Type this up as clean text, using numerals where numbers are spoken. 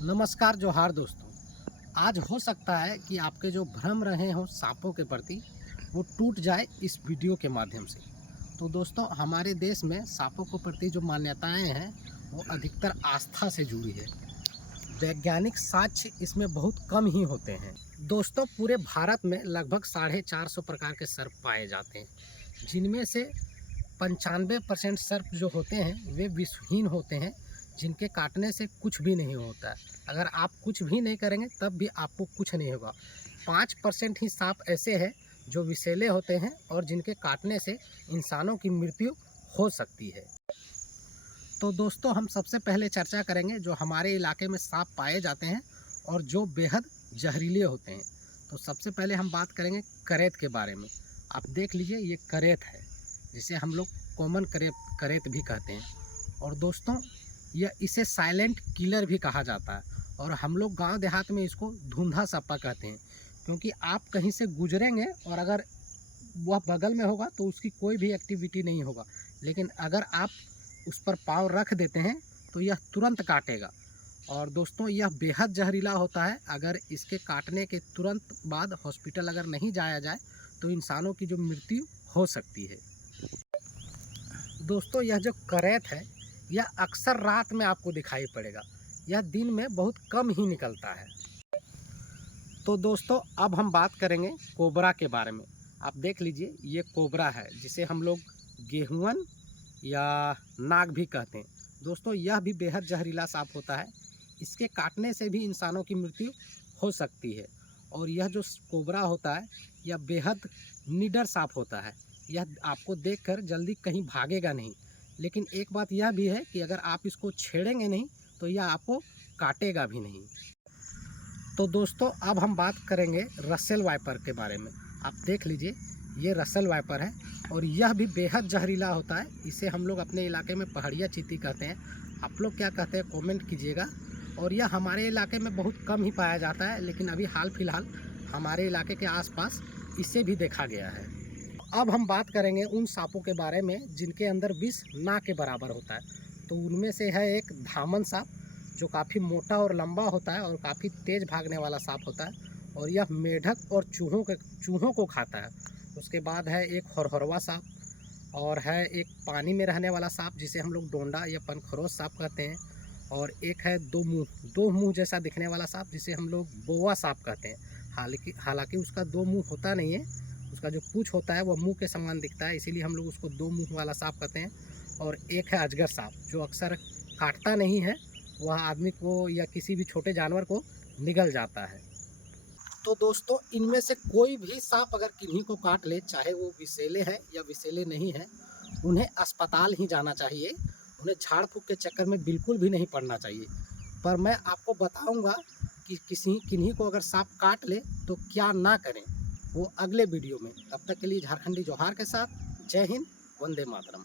नमस्कार जोहार दोस्तों। आज हो सकता है कि आपके जो भ्रम रहे हों सांपों के प्रति वो टूट जाए इस वीडियो के माध्यम से। तो दोस्तों, हमारे देश में सांपों के प्रति जो मान्यताएं हैं वो अधिकतर आस्था से जुड़ी है। वैज्ञानिक साक्ष्य इसमें बहुत कम ही होते हैं। दोस्तों, पूरे भारत में लगभग 450 प्रकार के सर्प पाए जाते हैं, जिनमें से 95% सर्प जो होते हैं वे विषहीन होते हैं, जिनके काटने से कुछ भी नहीं होता है। अगर आप कुछ भी नहीं करेंगे तब भी आपको कुछ नहीं होगा। 5% ही सांप ऐसे हैं जो विषैले होते हैं और जिनके काटने से इंसानों की मृत्यु हो सकती है। तो दोस्तों, हम सबसे पहले चर्चा करेंगे जो हमारे इलाके में सांप पाए जाते हैं और जो बेहद जहरीले होते हैं। तो सबसे पहले हम बात करेंगे करेत के बारे में। आप देख लीजिए, ये करेत है जिसे हम लोग कॉमन करेत भी कहते हैं। और दोस्तों, यह इसे साइलेंट किलर भी कहा जाता है और हम लोग गांव देहात में इसको धुंधा सप्पा कहते हैं, क्योंकि आप कहीं से गुजरेंगे और अगर वह बगल में होगा तो उसकी कोई भी एक्टिविटी नहीं होगा, लेकिन अगर आप उस पर पाँव रख देते हैं तो यह तुरंत काटेगा। और दोस्तों, यह बेहद जहरीला होता है। अगर इसके काटने के तुरंत बाद हॉस्पिटल अगर नहीं जाया जाए तो इंसानों की जो मृत्यु हो सकती है। दोस्तों, यह जो करेत है यह अक्सर रात में आपको दिखाई पड़ेगा, यह दिन में बहुत कम ही निकलता है। तो दोस्तों, अब हम बात करेंगे कोबरा के बारे में। आप देख लीजिए, ये कोबरा है जिसे हम लोग गेहुअन या नाग भी कहते हैं। दोस्तों, यह भी बेहद जहरीला सांप होता है। इसके काटने से भी इंसानों की मृत्यु हो सकती है। और यह जो कोबरा होता है यह बेहद निडर सांप होता है। यह आपको देखकर जल्दी कहीं भागेगा नहीं, लेकिन एक बात यह भी है कि अगर आप इसको छेड़ेंगे नहीं तो यह आपको काटेगा भी नहीं। तो दोस्तों, अब हम बात करेंगे रसेल वाइपर के बारे में। आप देख लीजिए, ये रसेल वाइपर है और यह भी बेहद जहरीला होता है। इसे हम लोग अपने इलाके में पहाड़िया चींटी कहते हैं। आप लोग क्या कहते हैं कमेंट कीजिएगा। और यह हमारे इलाके में बहुत कम ही पाया जाता है, लेकिन अभी हाल फिलहाल हमारे इलाके के आसपास इसे भी देखा गया है। अब हम बात करेंगे उन सांपों के बारे में जिनके अंदर विष ना के बराबर होता है। तो उनमें से है एक धामन सांप, जो काफ़ी मोटा और लंबा होता है और काफ़ी तेज़ भागने वाला सांप होता है, और यह मेढक और चूहों को खाता है। उसके बाद है एक हरहरवा सांप, और है एक पानी में रहने वाला सांप जिसे हम लोग डोंडा या पनखरोश सांप कहते हैं, और एक है दो मुंह जैसा दिखने वाला सांप जिसे हम लोग बोआ सांप कहते हैं। हालांकि उसका दो मुंह होता नहीं है, उसका जो पूँछ होता है वह मुंह के समान दिखता है, इसीलिए हम लोग उसको दो मुंह वाला सांप कहते हैं। और एक है अजगर सांप, जो अक्सर काटता नहीं है, वह आदमी को या किसी भी छोटे जानवर को निगल जाता है। तो दोस्तों, इनमें से कोई भी सांप अगर किन्हीं को काट ले, चाहे वो विषैले हैं या विषैले नहीं हैं, उन्हें अस्पताल ही जाना चाहिए। उन्हें झाड़ फूँक के चक्कर में बिल्कुल भी नहीं पड़ना चाहिए। पर मैं आपको बताऊंगा कि किन्हीं को अगर सांप काट ले तो क्या ना करें, वो अगले वीडियो में। तब तक के लिए झारखंडी जोहार के साथ जय हिंद, वंदे मातरम।